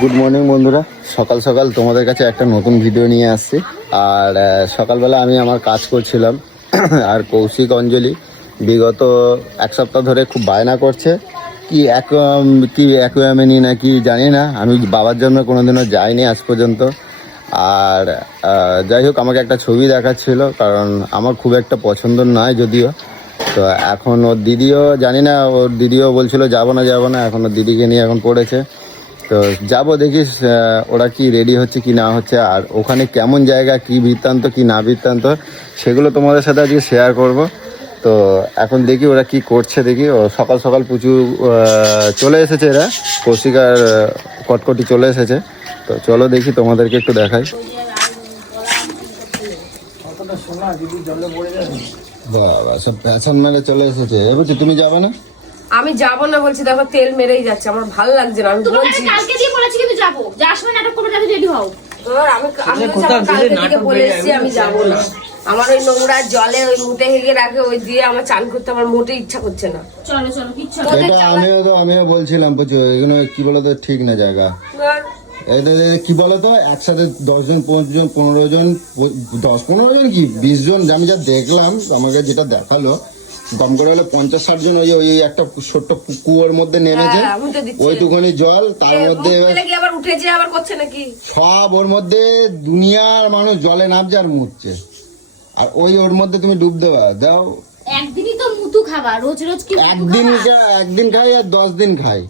Good morning বন্ধুরা, সকাল সকাল তোমাদের কাছে একটা নতুন ভিডিও নিয়ে আসছি। আর সকালবেলা আমি আমার কাজ করছিলাম আর কৌশিক অঞ্জলি বিগত এক সপ্তাহ ধরে খুব বায়না করছে কি অ্যাকুয়ামেনি নাকি জানি না, আমি বাবার জন্য কোনোদিনও যাইনি আজ পর্যন্ত। আর যাই হোক, আমাকে একটা ছবি দেখাচ্ছিল, কারণ আমার খুব একটা পছন্দ নয় যদিও। তো এখন ওর দিদিও, জানি না, ওর দিদিও বলছিল যাবো না, এখন ওর দিদিকে নিয়ে এখন পড়েছে। তো যাবো, দেখিস ওরা কি রেডি হচ্ছে কি না হচ্ছে, আর ওখানে কেমন জায়গা, কি বৃত্তান্ত কি না বৃত্তান্ত, সেগুলো তোমাদের সাথে আজকে শেয়ার করব। তো এখন দেখি ওরা কি করছে, দেখি। ও সকাল সকাল প্রচুর চলে এসেছে, এরা কৌশিক আর কটকটি চলে এসেছে। তো চলো দেখি, তোমাদেরকে একটু দেখাই। বাবা, সব প্যাশন মেরে চলে এসেছে। এবার তুমি যাবে না? আমি যাব না বলছি, দেখো তেল মেরেই যাচ্ছে, আমার ভালো লাগছে না। আমি বলছি কালকে দিয়ে বলেছি কিন্তু যাবো, যার সময় নাটক করবে যাতে রেডি হও। আমি কালকে থেকে বলে এসেছি আমি যাব না। আমার ওই নোংরা জলে ওই মুটে হেগে রাখে, ওই দিয়ে আমার চান করতে আমার মোটে ইচ্ছা করছে না। চলো চলো, কিচ্ছু এটা আমিও বলছিলাম, বুঝছো, এগুলো কি বলতো, ঠিক না জায়গা। কি বলতো, একসাথে 10 জন 5 জন 15 জন 10-15 জন কি 20 জন, আমি যা দেখলাম, আমাকে যেটা দেখালো, দম করে হলে 50-60 জন ওই একটা ছোট্ট কুয়োর মধ্যে নেমেছে, ওইটুখানি জল, তার মধ্যে আবার উঠেছে আবার করছে নাকি সব, ওর মধ্যে দুনিয়ার মানুষ জলে নামছে আর মুতছে। আর ওর মধ্যে তুমি ডুব দাও। একদিনই তো মুতু খাবা, রোজ রোজ কি? একদিন খাই আর 10 দিন খাই।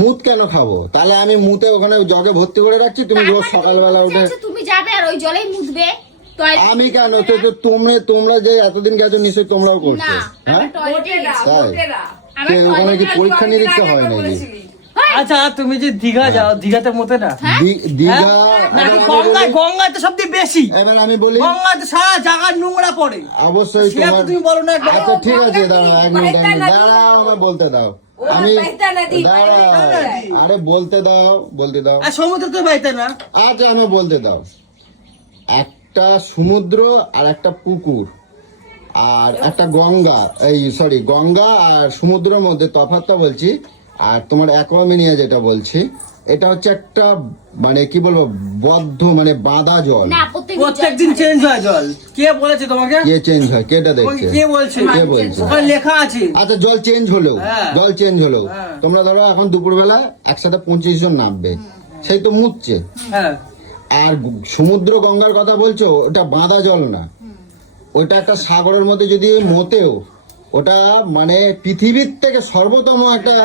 মুত কেন খাবো? তাহলে আমি মুতে ওখানে জগে ভর্তি করে রাখছি, তুমি রোজ সকালবেলা উঠে তুমি যাবে আর ওই জলেই মুতবে। আমি কেন? তো তোমরা যে এতদিন গেছো, নিশ্চয়ই তোমরাও করছো। হ্যাঁ, ওখানে কি পরীক্ষা নিরীক্ষা হয় নাকি? আচ্ছা, তুমি যে দীঘা যাও, দীঘাতে মতে না? দীঘা গঙ্গায় তো সবচেয়ে বেশি। এবার আমি বলি, গঙ্গাতে সারা জায়গা নোংরা পড়ে। অবশ্যই তুমি বলো না। আচ্ছা ঠিক আছে, দাঁড়াও, আমায় বলতে দাও। আমি আরে বলতে দাও। সমুদ্র তো বাইতে না। আচ্ছা, আমায় বলতে দাও। একটা সমুদ্র আর একটা পুকুর আর একটা গঙ্গা, গঙ্গা আর সমুদ্রের মধ্যে তফাৎটা বলছি। আর তোমার অ্যাকোয়ামেনিয়া যেটা বলছি, এটা হচ্ছে একটা, মানে কি বলবো, বদ্ধ, মানে বাঁধা জল। প্রত্যেকদিন চেঞ্জ হয় জল। কে বলেছে তোমাকে? কে চেঞ্জ হয়? কেটা দেখছে? কে বলছে? ওখানে লেখা আছে। আচ্ছা, জল চেঞ্জ হলেও তোমরা ধরো এখন দুপুরবেলা একসাথে 25 জন নামবে, সেই তো মুতছে। হ্যাঁ। আর সমুদ্র গঙ্গার কথা বলছো, ওটা বাঁধা জল না, ওটা একটা সাগরের মধ্যে যদি মতেও, ওটা মানে পৃথিবীর থেকে সর্বোত্তম একটা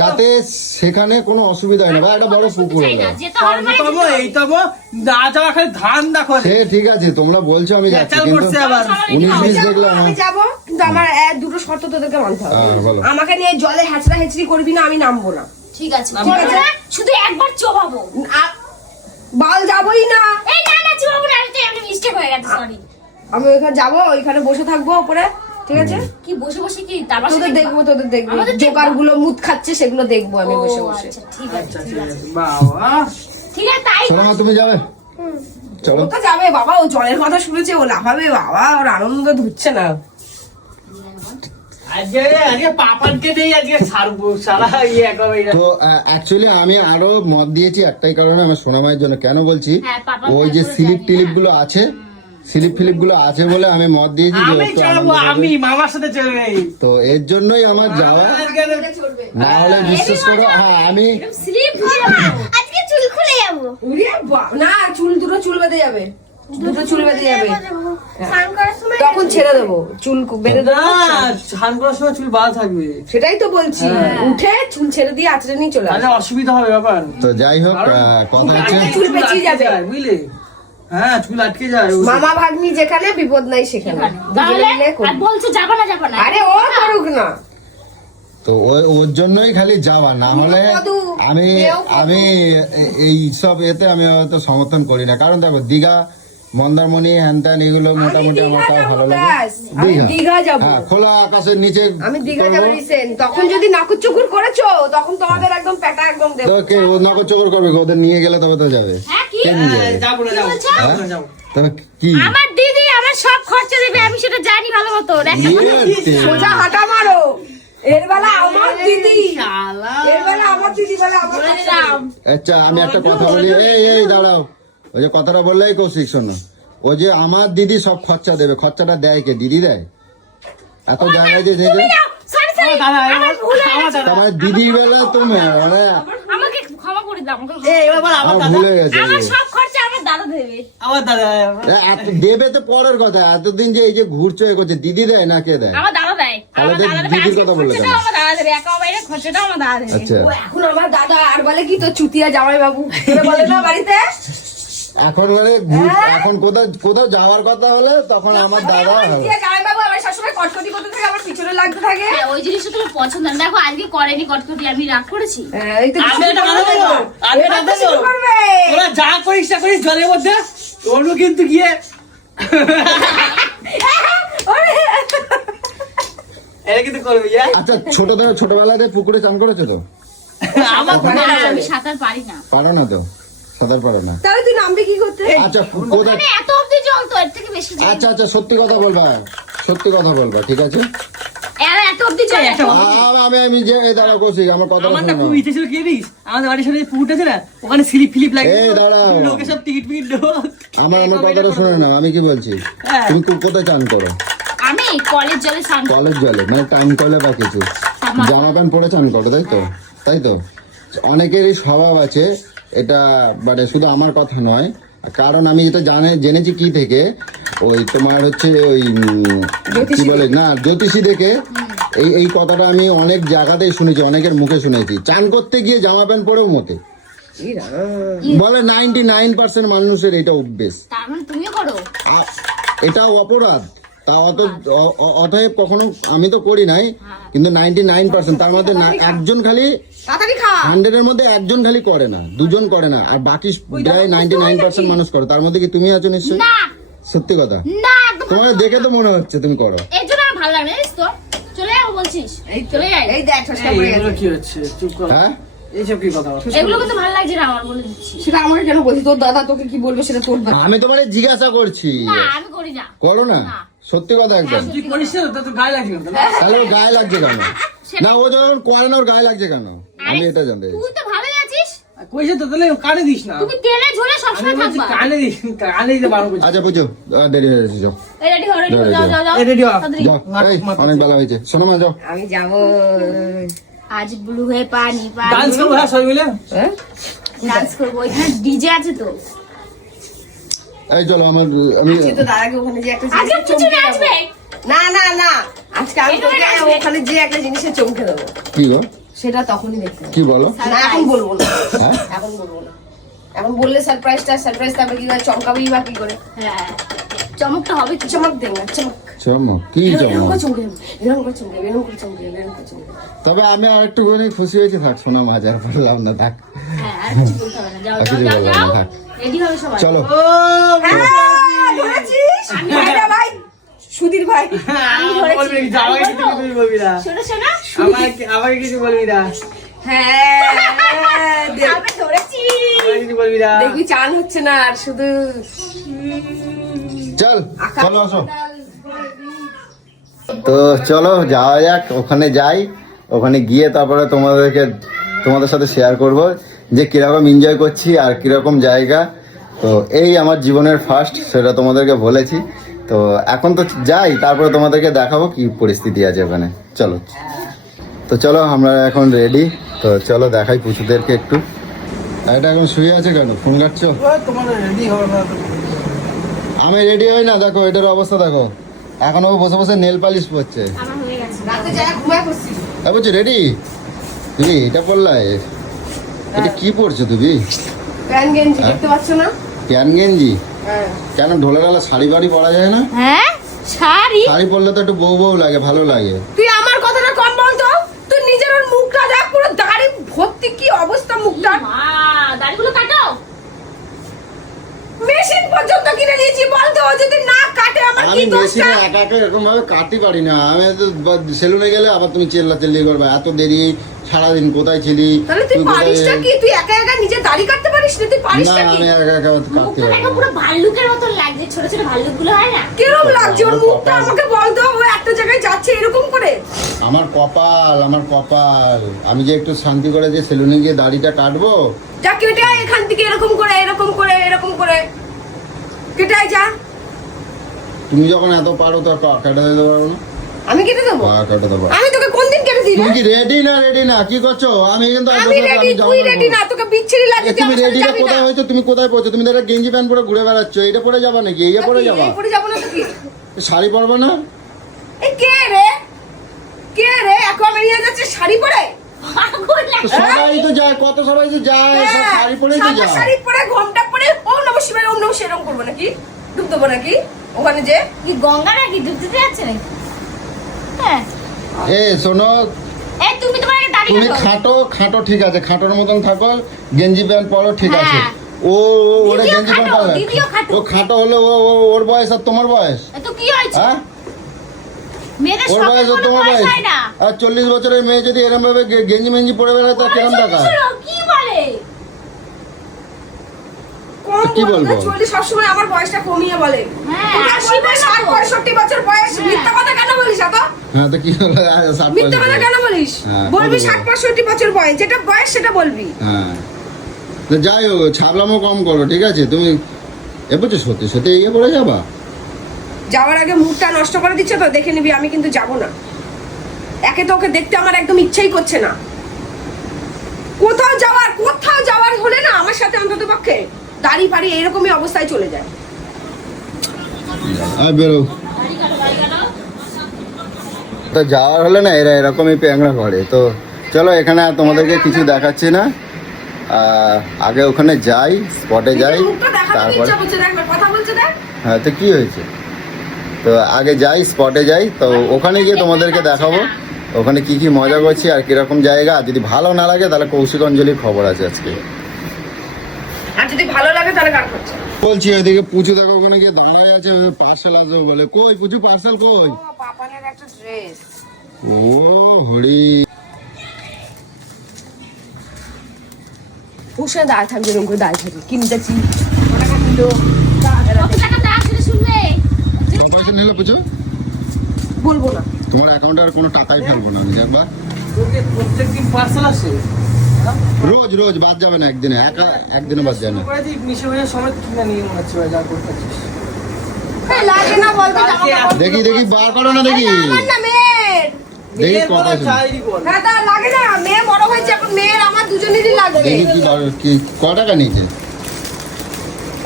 যাতে সেখানে কোনো অসুবিধা হয় না, বা একটা বড় পুকুর সে ঠিক আছে, তোমরা বলছো আমি যাচ্ছি, কিন্তু 19-20 দেখলাম। আমি যাবো, কিন্তু আমার দুটো শর্ত তোদেরকে মানতে হবে। আমাকে নিয়ে জলে হ্যাচড়া হেচড়ি করবি না, আমি নামবো না। ঠিক আছে, শুধু একবার চোবাবো। বাল যাবোই না। এই না চোবাবো না, আমি মিস্টেক হয়ে গেছে, সরি। আমি ওইখানে যাবো, ওইখানে বসে থাকবো উপরে, ঠিক আছে? কি বসে কি? তারপর তোদের দেখবো জোকার গুলো মুত খাচ্ছে, সেগুলো দেখবো আমি বসে বসে। ঠিক আছে বাবা, ঠিক আছে, তাই তুমি যাবে? চলো। তো যাবে বাবা, ও জলের কথা শুনেছে, ও লাফাবে বাবা, ওর আনন্দ ধুচ্ছে না। তো অ্যাকচুয়ালি আমি আরো মত দিয়েছি একটাই কারণে, আমার সোনামায়ের জন্য। কেন বলছি, ওই যে স্লিপ গুলো আছে, বলে আমি মত দিয়েছি, আমি মামার সাথে চলবে। তো এর জন্যই আমার যাওয়া। না হলে বিশ্বাস করো, হ্যাঁ আমি আজকে চুল খুলে যাবো না, চুল বেঁধে যাবে, দুটো চুল বেঁধে যাবে, তখন ছেড়ে দেবো, চুল বেঁধে দেবো। স্নান করার সময় চুল বাঁধা থাকবে, সেটাই তো বলছি। উঠে চুল ছেড়ে দিয়ে আঁচড়ে নিয়ে চলে আসবে, অসুবিধা হবে ব্যাপার। তো যাই হোক, কথা হচ্ছে চুল পেঁচিয়ে যাবে, বুঝলে? হ্যাঁ, চুল আটকে যায়। মামা ভাগ্নি যেখানে, বিপদ নাই সেখানে। বলছে যাবা না, আরে ও করুক না। তো ওর জন্যই খালি যাওয়া, না হলে আমি এই সব এতে আমি হয়তো সমর্থন করি না। কারণ দেখো, দীঘা, মন্দারমণি, হ্যান এগুলো মোটামুটি আমার তাও ভালো লাগে। দীঘা যাবো, হ্যাঁ, খোলা আকাশের নিচে আমি দীঘা যাবো। তখন যদি নাকুর চুকুর করেছো, তখন তোমাদের একদম পেটা একদম দেবো। কে ও নাকুর চুকুর করবে? ওদের নিয়ে গেলে তবে তো যাবে। তবে কি, আমার দিদি আমার সব খরচা দেবে, আমি সেটা জানি ভালো মতো। সোজা হাঁটা মারো, এর বেলা আমার দিদি, এর বেলা আমার দিদি বেলা আমার বলে দিলাম আচ্ছা আমি একটা কথা বলি, এই দাঁড়াও, ওই যে কথাটা বললেই কৌশিক শোনো, ও যে আমার দিদি সব খরচা দেবে, খরচাটা দেয় কে? দিদি দেয়? এত জায়গায় যে সরি সরি দাদা, আমার ভুল হয়ে গেছে। তোমার দিদি বেলা তুমি মানে আমাকে ক্ষমা করে দাও, আমাকে এবার বল আমার আমার দাদা, ভুলে গেছে। আমার সব খরচা আমার দাদা দেবে। আমার দাদা। দেবে তো পরের কথা, এতদিন যে এই যে ঘুরছো এ করছে, দিদি দেয় না কে দেয়? আমার দাদা দেয়, তাহলে আমার তো দাদা দেবে। দিদির আজকে কথা বললে খরচাটাও কেন? আমার দাদা দেবে, একা বাইরে খরচাটাও আমার দাদা দেবে। আচ্ছা ও এখন আমার দাদা আর বলে কি তো চুতিয়া জামাই বাবু বলে না বাড়িতে। এখন মানে এখন কোথাও যাওয়ার কথা হলে তখন আমার দাদা হবে। চুতিয়া জামাই বাবু আমার সবসময় কটকটি করতে থাকে, আমার পিছনে লাগতে থাকে। হ্যাঁ, ওই জিনিসটা তোমার পছন্দ না। দেখো আজকে করেনি কটকটি, আমি রাগ করেছি। এই তো আমি একটা কথা বলবো, আমি একটা কথা শুরু বলবো। করবে। তোরা যা করিস না করিস জলের মধ্যে, ওরও কিন্তু গিয়ে এটা কিন্তু করবি, হ্যাঁ? আচ্ছা ছোটবেলাতে পুকুরে চান করেছো তো? আমার না, আমি সাঁতার পারি না। পারো না তো? সাঁতার পারো না? তাহলে তুই নামবি কি করতে? আচ্ছা কোথায়? মানে এত অব্দি জল তো, এর থেকে বেশি জল। আচ্ছা সত্যি কথা বলবা, ঠিক আছে? এত অব্দি জল। একটা আমি যে এই দাঁড়াও কৌশিক, আমার কথা আমার না শোনো। খুব ইচ্ছে ছিল কি জানিস, আমাদের বাড়ির সামনে যে পুকুরটা আছে না, ওখানে ফিলিপ লাগে, এই দাঁড়াও। লোকে সব টিকিট ফিকিট দেবো। আমার কথাটা শুনে না, আমি কি বলছি, হ্যাঁ। তুমি কোথায় চান করো? আমি কলেজ জলে স্নান করি। কলেজ জলে মানে টাইম কলে বা কিছু আমার- জামা প্যান্ট পরে চান করো, তাই তো? অনেকেরই স্বভাব আছে এটা, মানে শুধু আমার কথা নয়, কারণ আমি যেটা জেনেছি কি থেকে, ওই তোমার হচ্ছে ওই কি বলে না, জ্যোতিষী থেকে এই কথাটা আমি অনেক জায়গাতেই শুনেছি, অনেকের মুখে শুনেছি, চান করতে গিয়ে জামা প্যান্ট পরেও মতে বলে 99% মানুষের এটা অভ্যেস। তার মানে তুমিও করো? এটা অপরাধ, তা অতএব কখনো আমি তো করি নাই, কিন্তু 99% তার মধ্যে একজন খালি, তাড়াতাড়ি খা। 100 এর মধ্যে একজন খালি করে না, দুজন করে না, আর বাকি প্রায় 99% মানুষ করে। তার মধ্যে কি তুমি আছো নিশ্চয়ই? না সত্যি কথা, না, একদম। তোমার দেখে তো মনে হচ্ছে তুমি করো। এর জন্য আমার ভালো লাগে না, জানিস তো। চলে যাবো বলছিস, চলে যাই। এই দেখ ঠসকা এই, পড়ে এগুলো গেছে। কি হচ্ছে? চুপ কর। হ্যাঁ এইসব কি কথা হচ্ছে? এগুলো কিন্তু ভালো লাগছে না আমার, বলে দিচ্ছি। সেটা আমার কেন বলছি, তোর দাদা তোকে কি বলবে সেটা তোর ব্যাপার। আমি তোমার জিজ্ঞাসা করছি, না আমি করি না। করো না? না। সত্যি কথা একদম। তুই করিস না তো, তোর গায়ে লাগছে কেন? তাহলে ওর গায়ে লাগছে কেন? না ও যখন করে না ওর গায়ে লাগছে কেন? আমি এটা জানতে চাই। তুই তো ভালোই আছিস, কইছে তো, তাহলে কানে দিস না। তুমি তেলে ঝোলে আমি সবসময় বলছি থাকবা। কানে দিস, কানে দিতে বারণ করছি। আচ্ছা বুঝো, দেরি হয়ে যাচ্ছে, যাও এই রেডি হও, রেডি হও, যাও যাও যাও। এই ready হ। তাড়াতাড়ি। যাও, এই অনেক বেলা হয়েছে, শোনো মা যাও। আমি যাবো। আজ ব্লু হয়ে পানি পানি ডান্স করবো, হ্যাঁ সবাই মিলে। হ্যাঁ? ডান্স করবো, ওইখানে ডিজে আছে তো। এই চলো আমি আজকে তো দাদাকে ওখানে যে একটা আজকে জিনিসে পিছনে চমকে আসবে। দেবো। না আজকে আমি তোকে ওখানে যে একটা জিনিসে চমকে দেবো, কি গো, সেটা তখনই দেখতে হবে। কি বলো? না এখন বলবো না, হ্যাঁ এখন বলবো না। এখন বললে সারপ্রাইজ তারপরে কি করে চমকাবেই বা কি করে? হ্যাঁ, চমকটা হবে তো। চমক দেন না, চমক। চমক কি এরকম চমক? করে চমকে দেবো, এরকম করে চমকে দেবো, এরকম করে চমকে দেবো, এরকম করে চমকে দেবো। তবে আমি আর একটু খুশি হয়েছি, থাক শোনা মাঝে আর বললাম না, থাক হ্যাঁ, আর কিছু বলতে হবে না। যাও আর যাও কিছু যাও বললাম যাও। না, থাক। রেডি হবে সবাই। চলো ও, হ্যাঁ, ধরেছিস? ভাইরা ভাই, সুধীর ভাই। আমি ধরেছি। বলবি না, আমাকে কিছু বলবি না। শোনো শোনো। আমাকে কিছু বলবি না। হ্যাঁ, দেখ। আমি ধরেছি। আমাকে কিছু বলবি না। দেখবি চান হচ্ছে না আর শুধু চলো আসো। তো চলো যাওয়া যাক, ওখানে যাই, ওখানে গিয়ে তারপরে তোমাদের সাথে শেয়ার করব যে কিরকম এনজয় করছি আর কিরকম জায়গা। তো এই আমার জীবনের ফার্স্ট, সেটা তোমাদেরকে বলেছি। তো এখন তো যাই, তারপরে তোমাদেরকে দেখাবো কি পরিস্থিতি আছে ওখানে। চলো আমরা এখন রেডি। তো চলো দেখাই পুচুদেরকে একটু। এটা এখন শুয়ে আছে কেন, ফোন ঘাটছো? তোমার রেডি হবে না তো। আমি রেডি হই না, দেখো এটার অবস্থা দেখো, এখন ও বসে বসে নেল পালিশ পড়ছে। আমার হয়ে গেছে। রাতে যারা ঘুমায় করছি। বলছি রেডি? তুমি এটা পড়লাই, এটা কি পড়ছো তুমি? প্যান গেঞ্জি দেখতে পাচ্ছ না? প্যান গেঞ্জি? হ্যাঁ। কেন ঢোলে ঢালা শাড়ি বাড়ি পরা যায় না? হ্যাঁ, শাড়ি। শাড়ি পরলে তো একটু বউ বউ লাগে, ভালো লাগে। তুই আমার কথাটা কম বলতো, তুই নিজের ওর মুখটা দেখ, পুরো দাড়ি ভর্তি, কি অবস্থা মুখটার। মা, দাড়িগুলো কাটো। মেশিন পর্যন্ত কিনে নিয়েছি, বলতো ও যদি না কাটে আমার কি আমি দোষটা? মেশিনে একা একা এরকম ভাবে কাটতে পারি না। আমি তো সেলুনে গেলে আবার তুমি চেল্লি করবে, এত দেরি, সারাদিন কোথায় ছিলি? তাহলে তুই কোথায়- পারিসটা কি? তুই একা একা নিজে দাড়ি কাটতে পারিস না? তুই না পারিসটা কি? আমি একা একা কাটতে মুখটা পারি দেখো না। পুরো ভাল্লুকের মতন লাগছে, ছোট ছোট ভাল্লুকগুলো হয় না? কিরম লাগছে ওর মুখটা? আমাকে বলতো, ও একটা জায়গায় যাচ্ছে এরকম করে। আমার কপাল, আমার কপাল। আমি যে একটু শান্তি করে যে সেলুনে গিয়ে দাড়িটা কাটবো। যা কেটে আয় এখান থেকে, এরকম করে এরকম করে এরকম করে কেটে আয় যা। তুমি যখন এত পারো তো কেটে দিতে পারো না? আমি কেটে দেবো? কেটে দেবো। আমি তোকে কোন দিন কেটে দিই? তুমি কি রেডি না কি করছো? আমি কিন্তু আমি রেডি, তুই রেডি না? তোকে বিচ্ছিরি লাগে। তুমি রেডি না? কোথায় হয়েছো? তুমি কোথায় পড়ছো? তুমি তো একটা গেঞ্জি প্যান্ট পরে ঘুরে বেড়াচ্ছ। এটা পরে যাবা নাকি? এই পরে যাবা? এই পরে যাবো না তো কি? শাড়ি পরবে না? এই কে রে? কে রে অ্যাকোয়ারিয়া যাচ্ছে শাড়ি পরে? তো সবাই তো যায়, কত সবাই তো যায়, সব শাড়ি পরেই তো সাদা যায়। শাড়ি পরে ঘোমটা পরে ওম নমঃ শিবায় ওম নমঃ শিবায় এরকম করবো নাকি? ডুব দেবো নাকি ওখানে যে? কি গঙ্গা নাকি ডুব দিতে যাচ্ছে নাকি? হ্যাঁ শোনো, এই তুমি তোমার আগে দাঁড়িয়ে তুমি থাকো। খাটো ঠিক আছে, খাটোর মতন থাকো, গেঞ্জি প্যান্ট পরো ঠিক আছে। হ্যাঁ। ওরে দিদিও গেঞ্জি প্যান্ট খাটো, পরে দিদিও খাটো। ও খাটো হলে ওর বয়স আর তোমার বয়স, তো কি হয়েছে? হ্যাঁ? মেয়েদের ওর শখের বয়স আর কোনো তোমার বয়স বয়স। হয় না। আর 40 বছরের মেয়ে যদি এরকম ভাবে গেঞ্জি মেঞ্জি পরে বেড়ায় তার কিরম টাকা? কি বলে? কম কি বলবে, বলবো? চল্লিশ সবসময় আমার বয়সটা কমিয়ে বলে। হ্যাঁ, 80 বা 60 65 বছর বয়স, মিথ্যা কথা কেন বলিস এত? হ্যাঁ তো কি হলো? 60 মিথ্যা কথা কেন বলিস? হ্যাঁ, বলবি কত 60 65 বছর বয়স, যেটা বয়স সেটা বলবি। হ্যাঁ তো যাই হোক, ছাবলামও কম করো ঠিক আছে? তুমি বলছো সত্যি ইয়ে করে যাবা? যাওয়ার আগে মুডটা নষ্ট করে দিচ্ছে তো, দেখে নিবি। আমি কিন্তু যাব না। একে তো ওকে দেখতে আমার একদম ইচ্ছাই করছে না। কোথাও যাওয়ার হলে না আমার সাথে অন্তত পক্ষে দাড়ি পাড়ি এরকমই অবস্থায় চলে যায়। বেরো। তো যাওয়ার হলে না এরা এরকমই প্যাংরা করে। তো চলো, এখানে আর তোমাদেরকে কিছু দেখাচ্ছি না, আগে ওখানে যাই, স্পটে যাই, মুখটা দেখাতে তারপর ইচ্ছা করছে, দেখ কথা বলছে দেখ। হ্যাঁ তো কি হয়েছে, তো আগে যাই, স্পটে যাই, তো ওখানে গিয়ে তোমাদেরকে দেখাবো ওখানে কি কি মজা করছি আর কিরকম জায়গা। যদি ভালো না লাগে তাহলে কৌশিক অঞ্জলির খবর আছে আজকে। আর যদি ভালো লাগে তাহলে গান করছে। বলছি ওইদিকে পুজো দেখো, ওখানে গিয়ে দাঁড়ায় আছে, পার্সেল আসবে বলে। কই পুজো, পার্সেল কই? ও পাপানের একটা ড্রেস। ও হরি, ওর সাথে দাঁড় থাকবে, এরকম করে দাঁড় থাকবে। কিনতেছি টাকা দিল। কত টাকা দাও সেটা শুনবে? কম পয়সা নিলে পুজো? বলবো না। তোমার অ্যাকাউন্টে আর কোনো টাকাই ফেলবো না আমি, একবার। প্রত্যেকদিন পার্সেল আসে। রোজ বাদ যাবে না, একদিনও বাদ যায় না। মিশে হয়ে সময় কিনে নিয়ে মনে হচ্ছে যা করতেছিস। এই লাগে না বলতে জামা কাপড়। দেখি বার করো না, দেখি আমার না মেয়ের। দেখি বিয়ের পর কথা শুনি। চাইরই বল। হ্যাঁ তা লাগে না, মেয়ে বড় হয়েছে এখন, মেয়ের আমার দুজনেরই লাগবে। দেখি কি কয় টাকা নিয়েছে,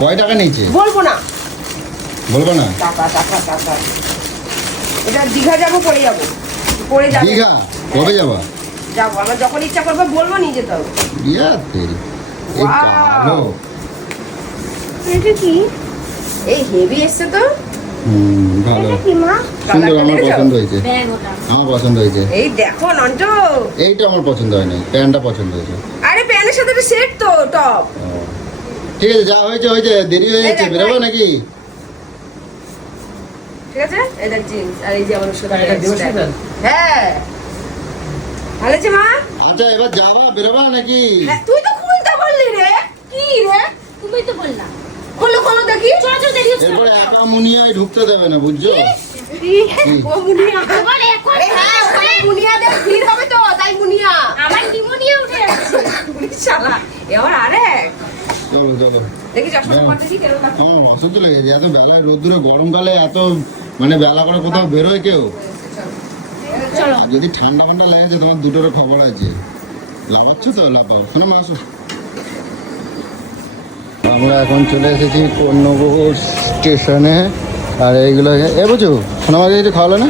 কয় টাকা নিয়েছে বলবো না। বলবো না। টাকা টাকা টাকা। এটা দীঘা যাবো, পরে যাবো, পরে যাবো। দীঘা কবে যাবা? যাবো, আমার যখন ইচ্ছা করবে বলবো, নিয়ে যেতে হবে। ইয়া তেরি, এই Wow! ভালো। এটা কি? এই হেভি এসছে তো। ভালো, এটা কি মা? সুন্দর, কালারটা আমার দেখেছো? পছন্দ হয়েছে, ব্যাগ ওটা। আমার পছন্দ হয়েছে। এই দেখো নন্টু। এইটা আমার পছন্দ হয় নাই, প্যান্টটা পছন্দ হয়েছে। আরে প্যান্টের সাথে একটা সেট তো, টপ। ও, ঠিক আছে, যা হয়েছে দেরি হয়ে যাচ্ছে, এই দেখ, বেরোবো ভাই। নাকি? ঠিক আছে, এটা জিন্স আর এই যে আমার সাথে এটা দিবস না? হ্যাঁ ভালো আছে মা। আচ্ছা এবার যাবা, বেরোবা নাকি? হ্যাঁ, তুই তো খুলতে বললি রে। কি রে? তুমি তো বললা। খোলো খোলো দেখি। চলো চলো দেরি হচ্ছে। এরপরে একা মুনিয়ায় ঢুকতে দেবে না, বুঝছো? ও মুনিয়া। তোমার এখন আরে হ্যাঁ, ওখানে মুনিয়াদের ভিড় হবে তো, তাই মুনিয়া। আমার নিমোনিয়া উঠে যাচ্ছে। শালা, এবার আরেক। চলো দেখি চশমাটা পরে দেখি কেরম লাগছে। তোমার অসহ্য লেগেছে এত বেলায়, রোদ্দুরে, গরমকালে এত মানে বেলা করে কোথাও বেরোয় কেউ? চলো। আর যদি ঠান্ডা ফান্ডা লেগেছে তোমার দুটোর খবর আছে, লাফাচ্ছ তো, লাফাও। শোনো মা, আসো। আমরা এখন চলে এসেছি কন্যগর স্টেশনে। আর এইগুলো বুঝু, সোনামাকে কিছু খাওয়ালে না?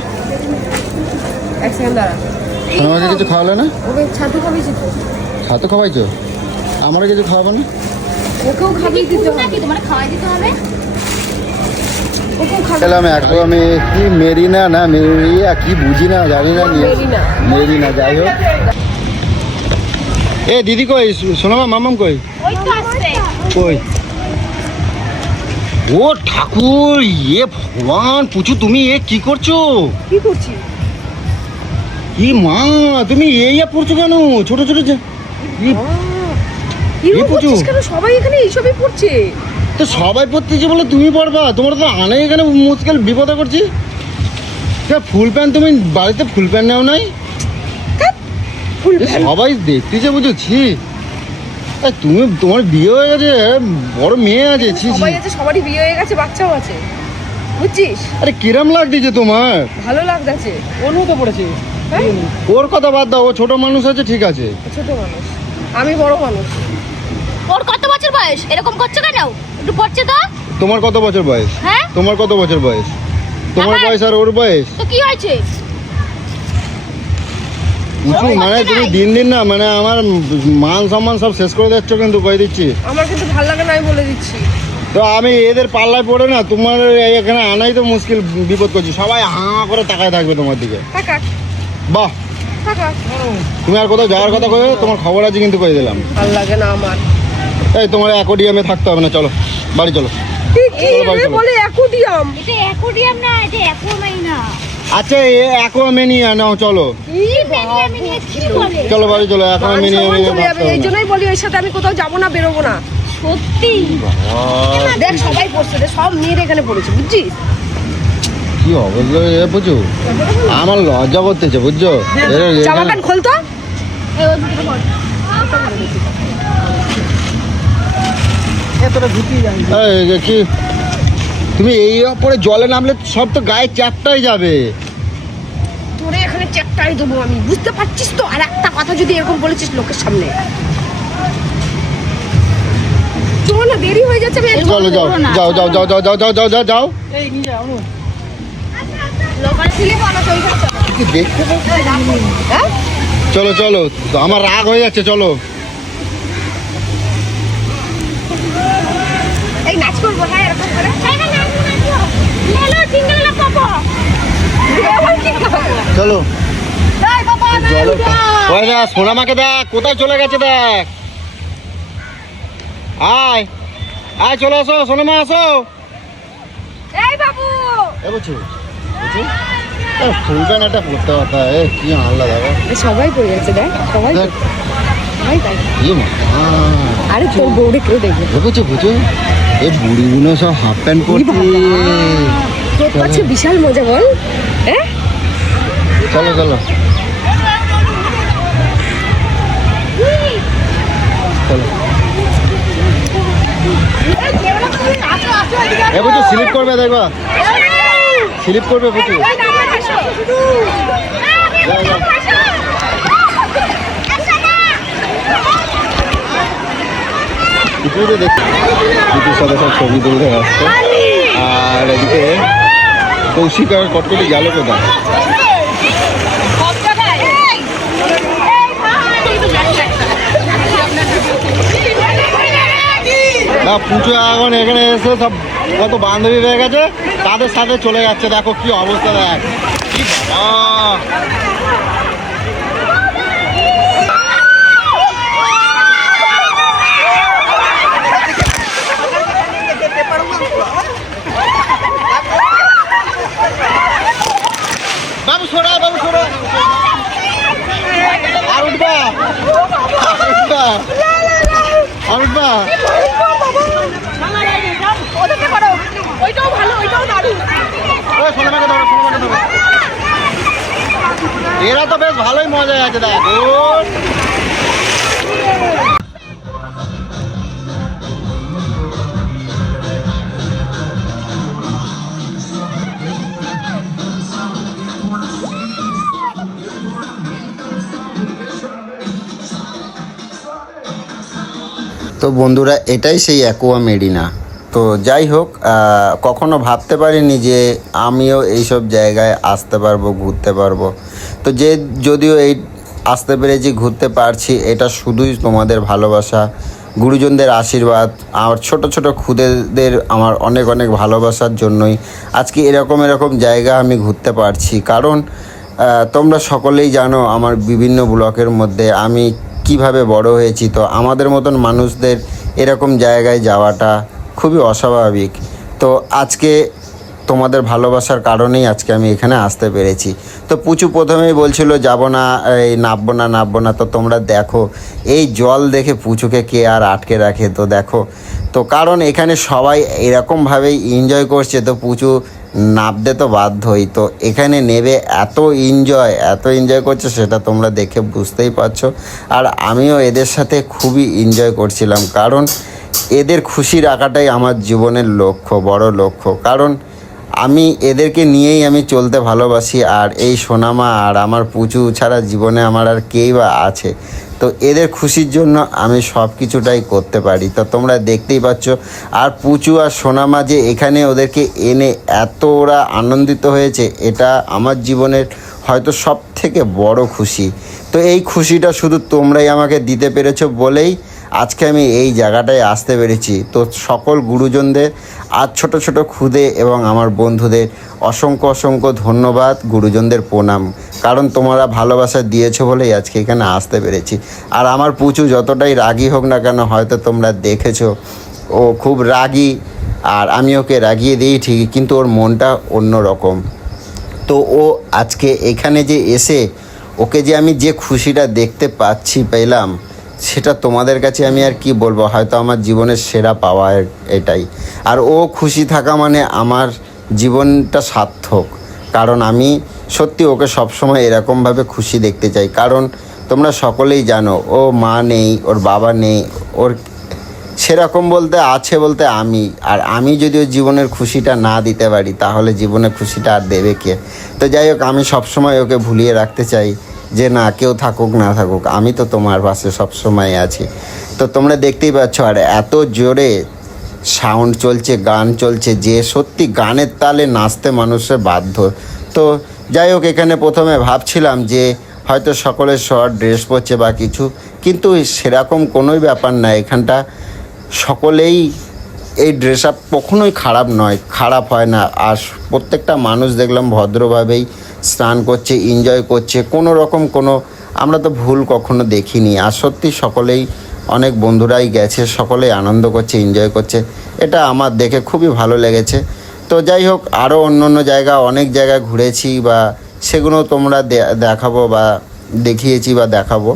এক সেকেন্ড দাঁড়া। সোনামাকে কিছু খাওয়ালে না? ওকে ছাতু খাবিয়েছি তো। ছাতু খাওয়াইছো? আমারও কিছু খাওয়াবো না? ওকেও খাবিয়ে দিতে হবে। নাকি তোমার খাওয়াই দিতে হবে? ওকেও খাবিয়ে খেলাম এখন আমি, কি মেরিনা না মেরিয়া কি বুঝি না, জানি না। মেরিনা। মেরিনা, যাই হোক। এ দিদি কই? সোনামা, মামাম কই? ওই তো আসছে। কই? ও ঠাকুর, ইয়ে ভগবান, পুচু তুমি এ কি করছো? কি করছি? কি মা, তুমি এই পড়ছো কেন? ছোট ছোট এরকম পুচু। করছিস কেন? সবাই এখানে এইসবই পড়ছে। তো সবাই পড়তেছে বলে তুমি পড়বা? তোমার তো আনে এখানে মুশকিল, বিপদে করছি। ফুল প্যান্ট তুমি বাড়িতে ফুল প্যান্ট নাও নাই? ফুল সবাই দেখতেছে বুঝেছি। তুমি তোমার বিয়ে হয়ে গেছে, বড় মেয়ে আছে। ছি ছি। সবাই আছে, সবারই বিয়ে হয়ে গেছে, বাচ্চাও আছে, বুঝছিস? আরে কিরম লাগতেছে তোমার? ভালো লাগতেছে। ওর মতো পড়েছে। হ্যাঁ? ওর কথা বাদ দাও, ও ছোট মানুষ আছে, ঠিক আছে। ছোট মানুষ, আমি বড় মানুষ। ওর কত বছর বয়স? এরকম করছো কেন? একটু পড়ছে তো। তোমার কত বছর বয়স? হ্যাঁ? তোমার কত বছর বয়স? তোমার আমার- বয়স আর ওর বয়স তো কি হয়েছে? উঁচু। মানে তুমি দিন দিন না মানে আমার মান সম্মান সব শেষ করে দিচ্ছ, কিন্তু কয়ে দিচ্ছি। আমার কিন্তু ভালো লাগে না, আমি বলে দিচ্ছি। তো আমি এদের পাল্লায় পড়ে না তোমার এখানে আনাই তো মুশকিল, বিপদ করছি। সবাই হাঁ করে তাকায় থাকবে তোমার দিকে। টাকা বাহ, টাকা তুমি আর কোথাও যাওয়ার কথা কয়ে তোমার খবর আছে কিন্তু কয়ে দিলাম। ভালো লাগে না আমার। এই তোমার অ্যাকোডিয়ামে থাকতে হবে না, চলো বাড়ি চলো। কি বাড়ি চলো। বলে অ্যাকোডিয়াম? এটা অ্যাকোয়ারিয়াম না, এটা অ্যাকোয়ামাইনা। আচ্ছা অ্যাকোয়ামেনিয়া নাও, চলো কি অ্যাকোয়ামাইনা কি বলে? চলো বাড়ি চলো। মান অ্যাকোয়ামেনিয়া সম্মান চলে যাবে, এই জন্যই বলি ওর সাথে আমি কোথাও যাবো না, বেরোবো না। সত্যি দেখ সবাই পড়ছে রে, সব মেয়ের এখানে পড়েছে, বুঝছিস? কি অবস্থা বুঝছো, আমার লজ্জা করতেছে বুঝছো। জামা প্যান্ট খোলতো। এই ও দুটো পড়। এতটা ঢুকিয়ে যায়। কি তুমি এই পরে জলে নামলে সব তো গায়ে চাপটাই যাবে। তোরে এখানে চেকটাই দেবো আমি, বুঝতে পারছিস তো? আর একটা কথা যদি এরকম বলেছিস লোকের সামনে, চলো না, দেরি হয়ে যাচ্ছে। আমি চলো যাও যাও যাও যাও যাও যাও যাও যাও যাও যাও। এই নিয়ে যাও অনু। লোকাল ছিলে বলো তো ওইখানে চলো। কি দেখতে পাচ্ছ? হ্যাঁ? চলো চলো, আমার রাগ হয়ে যাচ্ছে, চলো। এই নাচ করবো, হ্যাঁ এরকম করে। লেলো টিঙ্গলা পাপা। চলো এই বাবা না জলে উঠা। ওই দেখ সোনামাকে দেখ কোথায় চলে গেছে, দেখ। আয় আয়, চলে আসো সোনামা, আসো। এই বাবু, এ বুঝছো ফুল প্যান্ট একটা পড়তে পারতা, এ কি আল্লাহ দাদা। সবাই পড়ে যাচ্ছে, দেখ সবাই দেখ সবাই তাই। কি মা, আরে তোর বউরে কেউ দেখবে। বুঝছো বুঝছো, এই বুড়িগুলো সব হাফ প্যান্ট পরছে। তোর কাছে বিশাল মজা, বল। হ্যাঁ, চলো চলো চলো। এ বুঝছো স্লিপ করবে, দেখবা স্লিপ করবে বুঝছো। যাও, যাও। পুকুরে দেখছি পুকুর সাথে সব ছবি তুলতে আসছে। আর এদিকে কৌশিক আর কটকটি গেল কোথায়? না পুজো এখন এখানে এসে সব কত বান্ধবী হয়ে গেছে, তাদের সাথে চলে যাচ্ছে। দেখো কি অবস্থা, দেখ কি বাবা। বাবু সরা, বাবু সরা, আর উঠবা, আর উঠবা, আর উঠবা। ওদেরকে করো, ওইটাও ভালো, ওইটাও দারুণ। ওই সোনামাকে ধরো, সোনামাকে ধরো। এরা তো বেশ ভালোই মজায় আছে, দেখ। তো বন্ধুরা, এটাই সেই অ্যাকোয়া মেরিনা। তো যাই হোক, কখনো ভাবতে পারিনি যে আমিও এইসব জায়গায় আসতে পারবো, ঘুরতে পারবো। তো যদিও এই আসতে পেরেছি, ঘুরতে পারছি, এটা শুধুই তোমাদের ভালোবাসা, গুরুজনদের আশীর্বাদ, আর ছোট ছোট খুদেদের আমার অনেক অনেক ভালোবাসার জন্যই আজকে এরকম জায়গা আমি ঘুরতে পারছি। কারণ তোমরা সকলেই জানো আমার বিভিন্ন ব্লকের মধ্যে আমি কিভাবে বড় হয়েছি। তো আমাদের মতন মানুষদের এরকম জায়গায় যাওয়াটা খুবই অস্বাভাবিক। তো আজকে তোমাদের ভালোবাসার কারণেই আজকে আমি এখানে আসতে পেরেছি। তো পুচু প্রথমেই বলছিল যাব না, এই নামবো না। তো তোমরা দেখো এই জল দেখে পুচুকে কে আর আটকে রাখে। তো দেখো, তো কারণ এখানে সবাই এরকমভাবেই এনজয় করছে। তো পুচু নামতে তো বাধ্যই। তো এখানে নেবে এত এনজয় করছে, সেটা তোমরা দেখে বুঝতেই পারছো। আর আমিও এদের সাথে খুবই এনজয় করছিলাম, কারণ এদের খুশি রাখাটাই আমার জীবনের লক্ষ্য, বড় লক্ষ্য। কারণ আমি এদেরকে নিয়েই আমি চলতে ভালোবাসি। আর এই সোনামা আর আমার পুচু ছাড়া জীবনে আমার আর কেই বা আছে। তো এদের খুশির জন্য আমি সব কিছুটাই করতে পারি। তো তোমরা দেখতেই পাচ্ছ। আর পুচু আর সোনামা যে এখানে ওদেরকে এনে এত ওরা আনন্দিত হয়েছে, এটা আমার জীবনের হয়তো সব থেকে বড় খুশি। তো এই খুশিটা শুধু তোমরাই আমাকে দিতে পেরেছো বলেই আজকে আমি এই জায়গাটায় আসতে পেরেছি। তো সকল গুরুজনদের আর ছোট ছোট খুদে এবং আমার বন্ধুদের অসংখ্য ধন্যবাদ, গুরুজনদের প্রণাম। কারণ তোমরা ভালোবাসা দিয়েছো বলেই আজকে এখানে আসতে পেরেছি। আর আমার পুচু যতটাই রাগী হোক না কেন, হয়তো তোমরা দেখেছো ও খুব রাগী, আর আমি ওকে রাগিয়ে দিই ঠিকই, কিন্তু ওর মনটা অন্য রকম। তো ও আজকে এখানে যে এসে ওকে যে আমি যে খুশিটা দেখতে পেলাম, সেটা তোমাদের কাছে আমি আর কি বলবো, হয়তো আমার জীবনের সেরা পাওয়া এটাই। আর ও খুশি থাকা মানে আমার জীবনটা সার্থক। কারণ আমি সত্যি ওকে সবসময় এরকমভাবে খুশি দেখতে চাই। কারণ তোমরা সকলেই জানো ও মা নেই, ওর বাবা নেই, ওর সেরকম বলতে আছে বলতে আমি। আর আমি যদি ওর জীবনের খুশিটা না দিতে পারি, তাহলে জীবনের খুশিটা আর দেবে কে? তো যাই হোক, আমি সবসময় ওকে ভুলিয়ে রাখতে চাই যে না, কেউ থাকুক না থাকুক, আমি তো তোমার পাশে সবসময় আছি। তো তোমরা দেখতেই পাচ্ছ। আর এত জোরে সাউন্ড চলছে, গান চলছে, যে সত্যি গানের তালে নাচতে মানুষের বাধ্য। তো যাই হোক, এখানে প্রথমে ভাবছিলাম যে হয়তো সকলে শর্ট ড্রেস পরছে বা কিছু, কিন্তু সেরকম কোনোই ব্যাপার না। এখানটা সকলেই এই ড্রেস আপ কখনোই খারাপ নয়, খারাপ হয় না। আর প্রত্যেকটা মানুষ দেখলাম ভদ্রভাবেই স্নান করছে, এনজয় করছে, কোনো রকম আমরা তো ভুল কখনো দেখিনি। আর সত্যি সকলেই, অনেক বন্ধুরাই গেছে, সকলেই আনন্দ করছে, এনজয় করছে, এটা আমার দেখে খুবই ভালো লেগেছে। তো যাই হোক, আরও অন্য জায়গা, অনেক জায়গায় ঘুরেছি, বা সেগুলো তোমরা দেখাবো বা দেখিয়েছি বা দেখাবো।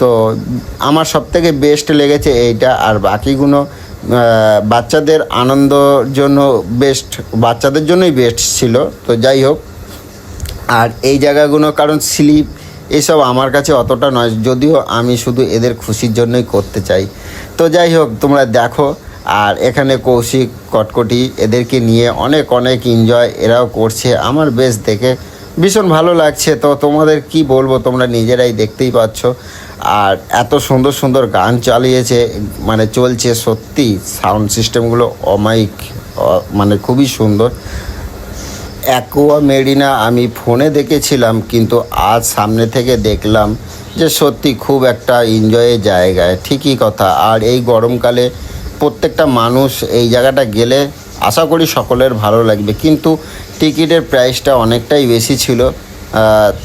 তো আমার সবথেকে বেস্ট লেগেছে এইটা। আর বাকিগুলো বাচ্চাদের আনন্দর জন্য বাচ্চাদের জন্যই বেস্ট ছিল। তো যাই হোক, আর এই জায়গাগুলো কারণ স্লিপ এসব আমার কাছে অতটা নয়, যদিও আমি শুধু এদের খুশির জন্যই করতে চাই। তো যাই হোক, তোমরা দেখো। আর এখানে কৌশিক, কটকটি, এদেরকে নিয়ে অনেক এনজয় এরাও করছে। আমার বেশ দেখে ভীষণ ভালো লাগছে। তো তোমাদের কি বলবো, তোমরা নিজেরাই দেখতেই পাচ্ছ। আর এত সুন্দর গান চালিয়েছে, মানে চলছে, সত্যি সাউন্ড সিস্টেমগুলো অমায়িক, মানে খুবই সুন্দর। অ্যাকোয়া মেরিনা আমি ফোনে দেখেছিলাম, কিন্তু আজ সামনে থেকে দেখলাম যে সত্যি খুব একটা এনজয়ের জায়গায়, ঠিকই কথা। আর এই গরমকালে প্রত্যেকটা মানুষ এই জায়গাটা গেলে আশা করি সকলের ভালো লাগবে। কিন্তু টিকিটের প্রাইসটা অনেকটাই বেশি ছিল,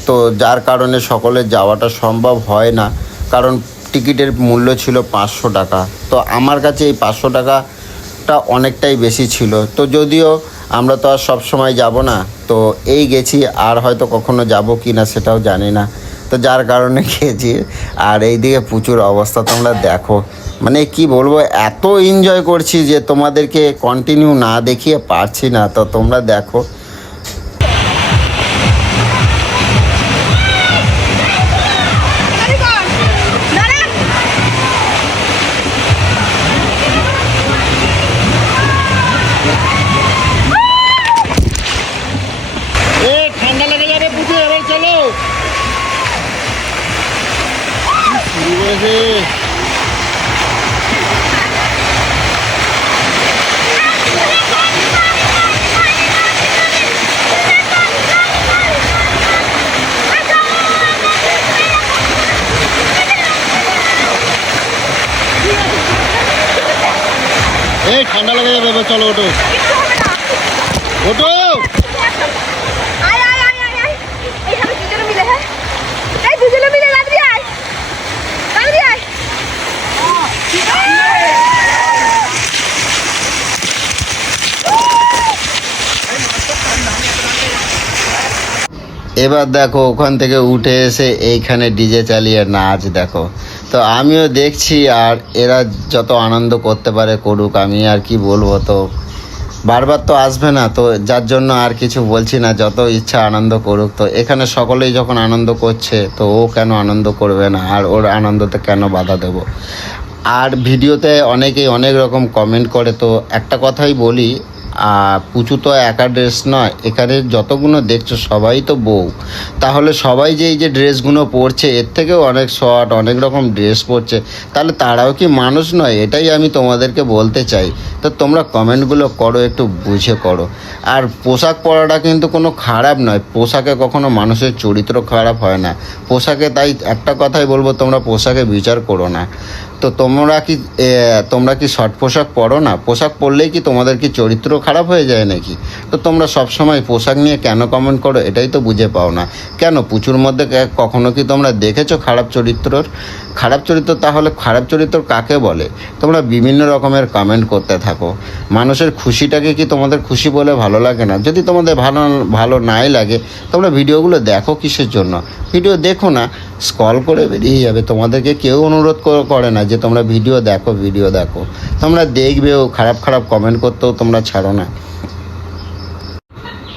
তো যার কারণে সকলের যাওয়াটা সম্ভব হয় না। কারণ টিকিটের মূল্য ছিল 500 টাকা। তো আমার কাছে এই 500 টাকাটা অনেকটাই বেশি ছিল। তো যদিও আমরা তো আর সবসময় যাব না, তো এই গেছি, আর হয়তো কখনো যাব কি না সেটাও জানি না। তো যার কারণে গেছি। আর এইদিকে প্রচুর অবস্থা তোমরা দেখো, মানে কি বলবো, এত এনজয় করছি যে তোমাদেরকে কন্টিনিউ না দেখিয়ে পারছি না। তো তোমরা দেখো। ঠান্ডা লেগে যাবে পুজো, এবার চলো। এই ঠান্ডা লেগে যাবে, এবার চলো, ওঠো ওঠো। এবার দেখো, ওখান থেকে উঠে এসে এইখানে ডিজে চালিয়ে নাচ দেখো। তো আমিও দেখছি, আর এরা যত আনন্দ করতে পারে করুক, আমি আর কি বলবো। তো বারবার তো আসবে না, তো যার জন্য আর কিছু বলছি না, যত ইচ্ছা আনন্দ করুক। তো এখানে সকলেই যখন আনন্দ করছে তো ও কেন আনন্দ করবে না, আর ওর আনন্দতে কেন বাধা দেব। আর ভিডিওতে অনেকেই অনেক রকম কমেন্ট করে, তো একটা কথাই বলি, পুচু তো একা ড্রেস নয়, এখানে যতগুলো দেখছো সবাই তো বউ। তাহলে সবাই যে এই যে ড্রেসগুলো পরছে এর থেকেও অনেক শর্ট অনেক রকম ড্রেস পরছে, তাহলে তারাও কি মানুষ নয়? এটাই আমি তোমাদেরকে বলতে চাই। তো তোমরা কমেন্টগুলো করো, একটু বুঝে করো। আর পোশাক পরাটা কিন্তু কোনো খারাপ নয়, পোশাকে কখনো মানুষের চরিত্র খারাপ হয় না পোশাকে। তাই একটা কথাই বলবো, তোমরা পোশাকে বিচার করো না। তো তোমরা কি শর্ট পোশাক পরো না? পোশাক পরলেই কি তোমাদের কি চরিত্র খারাপ হয়ে যায় নাকি? তো তোমরা সবসময় পোশাক নিয়ে কেন কমেন্ট করো এটাই তো বুঝে পাও না। কেন পুচুর মধ্যে কখনো কি তোমরা দেখেছো খারাপ চরিত্র? তাহলে খারাপ চরিত্র কাকে বলে? তোমরা বিভিন্ন রকমের কমেন্ট করতে থাকো। মানুষের খুশিটাকে কি তোমাদের খুশি বলে ভালো লাগে না? যদি তোমাদের ভালো নাই লাগে, তোমরা ভিডিওগুলো দেখো কিসের জন্য? ভিডিও দেখো না, স্ক্রল করে বেরিয়ে যাবে। তোমাদেরকে কেউ অনুরোধ করে না যে তোমরা ভিডিও দেখো। তোমরা দেখবেও, খারাপ কমেন্ট করতেও তোমরা ছাড়ো না।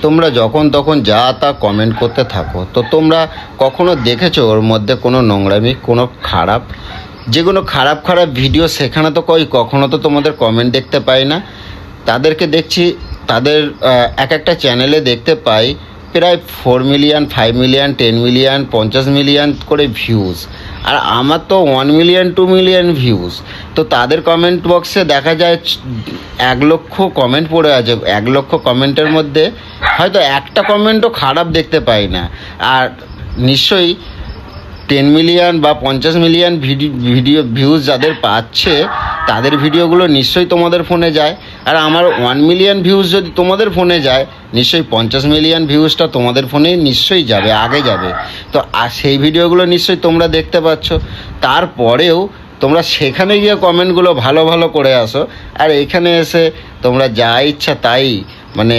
তোমরা যখন তখন যা তা কমেন্ট করতে থাকো। তো তোমরা কখনো দেখেছো ওর মধ্যে কোনো নোংরামি, কোনো খারাপ? যেগুলো খারাপ ভিডিও, সেখানে তো কখনো তো তোমাদের কমেন্ট দেখতে পাই না। তাদেরকে দেখছি, তাদের এক একটা চ্যানেলে দেখতে পাই প্রায় 4 মিলিয়ন, 5 মিলিয়ন, 10 মিলিয়ন, 50 মিলিয়ন করে ভিউজ। আর আমার তো 1 মিলিয়ন, 2 মিলিয়ন ভিউজ। তো তাদের কমেন্ট বক্সে দেখা যায় 1 লক্ষ কমেন্ট পড়ে আছে। 1 লক্ষ কমেন্টের মধ্যে হয়তো একটা কমেন্টও খারাপ দেখতে পাই না। আর নিশ্চয়ই 10 মিলিয়ন বা 50 মিলিয়ন ভিডিও ভিউজ যাদের পাচ্ছে, তাদের ভিডিওগুলো নিশ্চয়ই তোমাদের ফোনে যায়। আর আমার 1 মিলিয়ন ভিউজ যদি তোমাদের ফোনে যায়, নিশ্চয়ই 50 মিলিয়ন ভিউজটা তোমাদের ফোনে নিশ্চয়ই যাবে, আগে যাবে। তো আর সেই ভিডিওগুলো নিশ্চয়ই তোমরা দেখতে পাচ্ছ। তারপরেও তোমরা সেখানে গিয়ে কমেন্টগুলো ভালো করে আসো, আর এখানে এসে তোমরা যা ইচ্ছা তাই মানে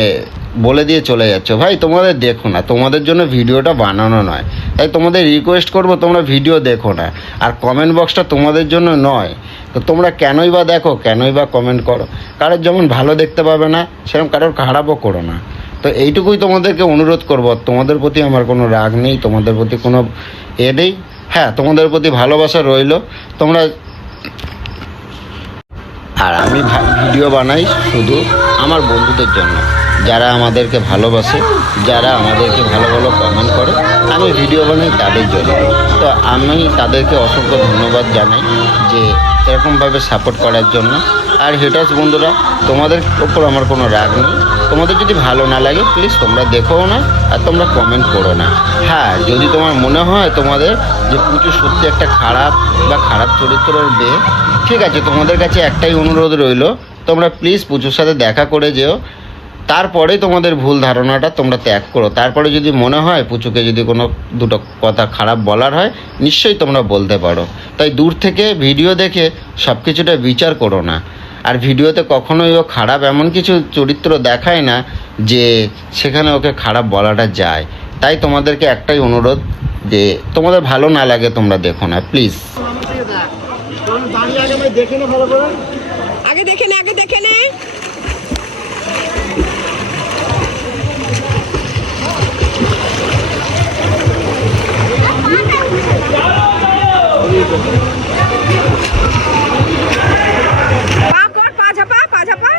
বলে দিয়ে চলে যাচ্ছ। ভাই তোমাদের দেখো না, তোমাদের জন্য ভিডিওটা বানানো নয়। তাই তোমাদের রিকোয়েস্ট করব, তোমরা ভিডিও দেখো না, আর কমেন্ট বক্সটা তোমাদের জন্য নয়। তো তোমরা কেনই বা দেখো, কেনই বা কমেন্ট করো? কারোর যেমন ভালো দেখতে পাবে না, সেরকম কারোর খারাপও করো না। তো এইটুকুই তোমাদেরকে অনুরোধ করব। তোমাদের প্রতি আমার কোনো রাগ নেই, তোমাদের প্রতি কোনো নেই। হ্যাঁ, তোমাদের প্রতি ভালোবাসা রইলো। তোমরা আর আমি ভিডিও বানাই শুধু আমার বন্ধুদের জন্য, যারা আমাদেরকে ভালোবাসে, যারা আমাদেরকে ভালো কমেন্ট করে, আমি ভিডিও বানাই তাদের জন্য। তো আমি তাদেরকে অসংখ্য ধন্যবাদ জানাই যে এরকমভাবে সাপোর্ট করার জন্য। আর হেটার্স বন্ধুরা, তোমাদের ওপর আমার কোনো রাগ নেই। তোমাদের যদি ভালো না লাগে প্লিজ তোমরা দেখোও না, আর তোমরা কমেন্ট করো না। হ্যাঁ, যদি তোমার মনে হয় তোমাদের যে পুচু সত্যি একটা খারাপ চরিত্রের মেয়ে, ঠিক আছে, তোমাদের কাছে একটাই অনুরোধ রইল, তোমরা প্লিজ পুচুর সাথে দেখা করে যেও। তারপরে তোমাদের ভুল ধারণাটা তোমরা ত্যাগ করো। তারপরে যদি মনে হয় পুচুকে যদি কোনো দুটো কথা খারাপ বলার হয়, নিশ্চয়ই তোমরা বলতে পারো। তাই দূর থেকে ভিডিও দেখে সব কিছুটা বিচার করো না। আর ভিডিওতে কখনোই ও খারাপ এমন কিছু চরিত্র দেখায় না যে সেখানে ওকে খারাপ বলাটা যায়। তাই তোমাদেরকে একটাই অনুরোধ, যে তোমাদের ভালো না লাগে তোমরা দেখো না প্লিজ। আগে দেখে নে। পা ঝাপা।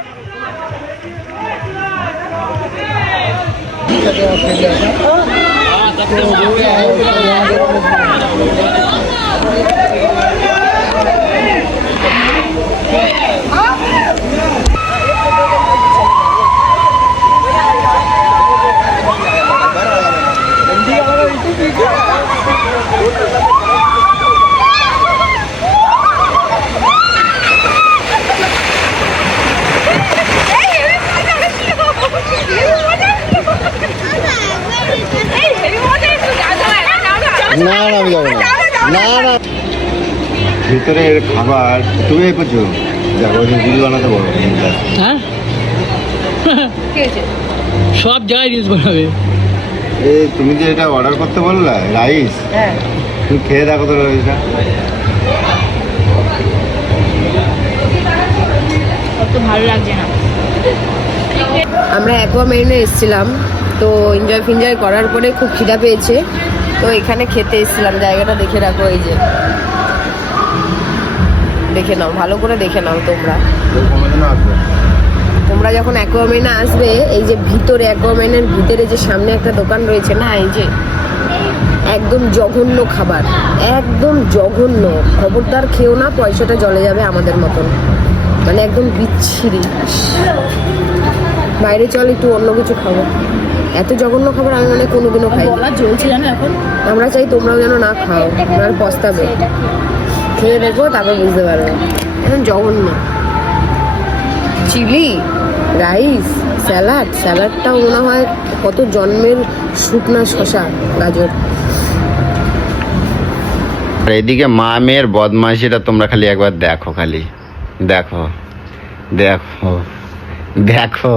না আমি যাবো না। ভিতরে খাবার তুমি করছো, যাবো রিল বানাতে বলো। হ্যাঁ, সব জায়গায় রিলস বানাবে। তুমি যে এটা অর্ডার করতে বললা রাইস, তুমি খেয়ে দেখো তো রাইসটা। অত ভালো লাগছে না। আমরা অ্যাকোয়ামেরিনে এসেছিলাম, তো এনজয় করার পরে খুব খিদা পেয়েছে, তো এখানে খেতে এসেছিলাম। জায়গাটা দেখে রাখো, এই যে দেখে নাও, ভালো করে দেখে নাও তোমরা। তোমরা যখন অ্যাকোয়ামেরিনে আসবে, এই যে ভিতরে অ্যাকোয়ামেরিনের ভিতরে যে সামনে একটা দোকান রয়েছে না, এই যে একদম জঘন্য খাবার, একদম জঘন্য। খবরদার খেও না, পয়সাটা জলে যাবে আমাদের মতন, মানে একদম বিচ্ছিরি। বাইরে চল, একটু অন্য কিছু খাবো। এত জঘন্য খাবার আমি মানে কোনোদিনও খাই। গলা জ্বলছে জানো এখন। আমরা চাই তোমরাও যেন না খাও, আর পস্তাবে। খেয়ে দেখো, তারপর বুঝতে পারবে। এখন জঘন্য। চিলি, রাইস, স্যালাডটাও মনে হয় কত জন্মের শুকনা শশা, গাজর। আর এদিকে মা মেয়ের বদমাইশিটা তোমরা খালি একবার দেখো, খালি দেখো দেখো দেখো।